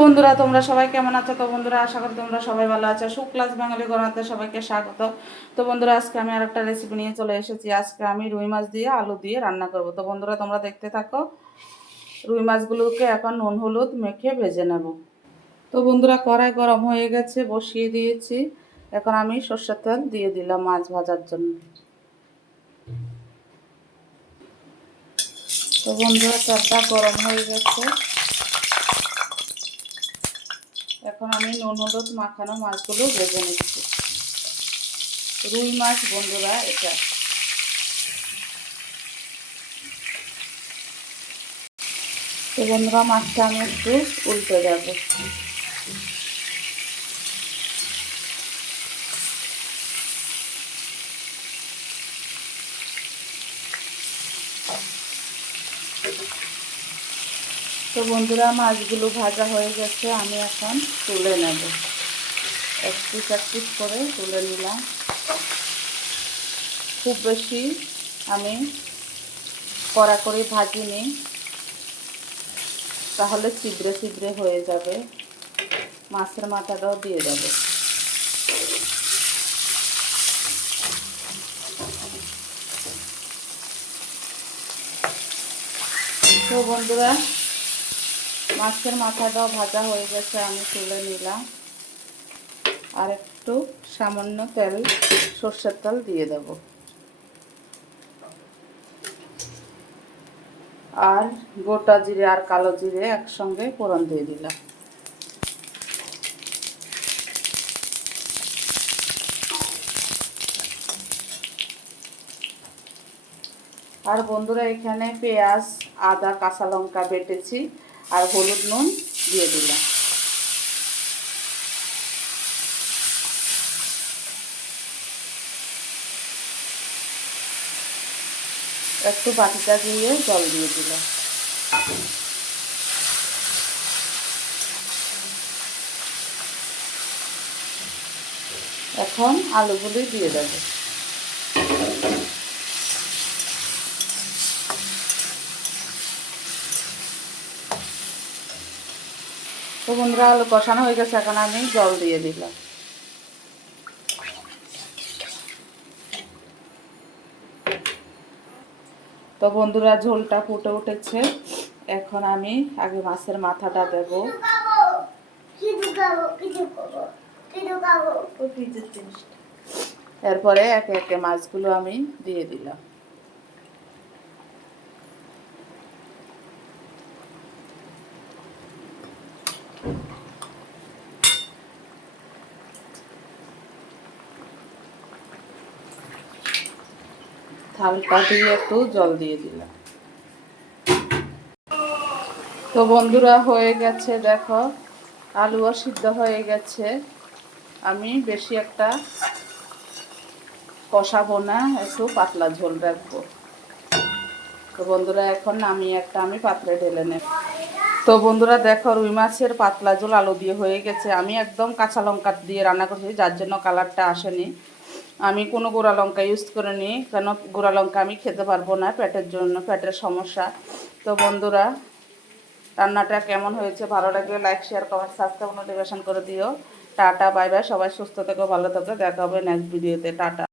বন্ধুরা, তোমরা সবাই কেমন আছো? তো বন্ধুরা, আশা করি তোমরা সবাই ভালো আছো। শুক্লাস বাঙালি গণাতে সবাইকে স্বাগত। তো বন্ধুরা, আজকে আমি আর একটা রেসিপি নিয়ে চলে এসেছি। আজকে আমি রুই মাছ দিয়ে আলু দিয়ে রান্না করব। তো বন্ধুরা, তোমরা দেখতে থাকো। রুই মাছগুলোকে এখন নুন, হলুদ মেখে ভেজে নেব। তো বন্ধুরা, কড়াই গরম হয়ে গেছে, বসিয়ে দিয়েছি। এখন আমি সর্ষের তেল দিয়ে দিলাম মাছ ভাজার জন্য। তো বন্ধুরা, তেলটা গরম হয়ে গেছে। এখন আমি নুন, হলুদ মাখানো মাছগুলো ভেজে নিচ্ছি। রুই মাছ, বন্ধুরা, এটা। তো বন্ধুরা, মাছটা আমি একটু উল্টে যাব তো বন্ধুরা, মাছগুলো ভাজা হয়ে গেছে, আমি এখন তুলে নেব। এক পিস এক পিস করে তুলে নিলাম। খুব বেশি আমি কড়া করে ভাজিনি। তাহলে চিবড়ে চিবড়ে হয়ে যাবে। মাছের মাথাটাও দিয়ে দেবো। তো বন্ধুরা মাছের মাথাটাও ভাজা হয়ে গেছে, আমি তুলে নিলাম। আর একটু সামান্য তেল, সর্ষের তেল দিয়ে দেব। আর গোটা জিরে আর কালো জিরে একসঙ্গে ফোড়ন দিয়ে দিলাম। আর বন্ধুরা, এখানে পেঁয়াজ, আদা, কাঁচা লঙ্কা বেটেছি। আর হলুদ নুন দিয়ে দিলাম। একটু বাটিটা দিয়ে জল দিয়ে দিলাম। এখন আলুগুলি দিয়ে দেবো। তো বন্ধুরা, আলু কষানো হয়ে গেছে, এখন আমি জল দিয়ে দিলাম। তো বন্ধুরা, ঝোলটা ফুটে উঠেছে। এখন আমি আগে মাছের মাথাটা দেব। এরপরে একে একে মাছগুলো আমি দিয়ে দিলাম। থালটা দিয়ে একটু জল দিয়ে দিলাম। তো বন্ধুরা হয়ে গেছে, দেখো, আলুও সিদ্ধ হয়ে গেছে। আমি বেশি একটা কষাবো না, একটু পাতলা ঝোল রাখব। তো বন্ধুরা, এখন আমি একটা, আমি পাত্রে ঢেলে নেব। তো বন্ধুরা, দেখো, রুই মাছের পাতলা ঝোল আলু দিয়ে হয়ে গেছে। আমি একদম কাঁচা লঙ্কা দিয়ে রান্না করছি, যার জন্য কালারটা আসেনি। আমি কোনো গোড়া লঙ্কা ইউজ করে নিই কেন গোড়া লঙ্কা আমি খেতে পারব না পেটের জন্য, পেটের সমস্যা। তো বন্ধুরা, রান্নাটা কেমন হয়েছে ভালো লাগলে like share comment subscribe notification করে দিও। টাটা বাই বাই সবাই সুস্থ থেকো, ভালো থেকো, দেখা হবে নেক্সট ভিডিওতে টাটা।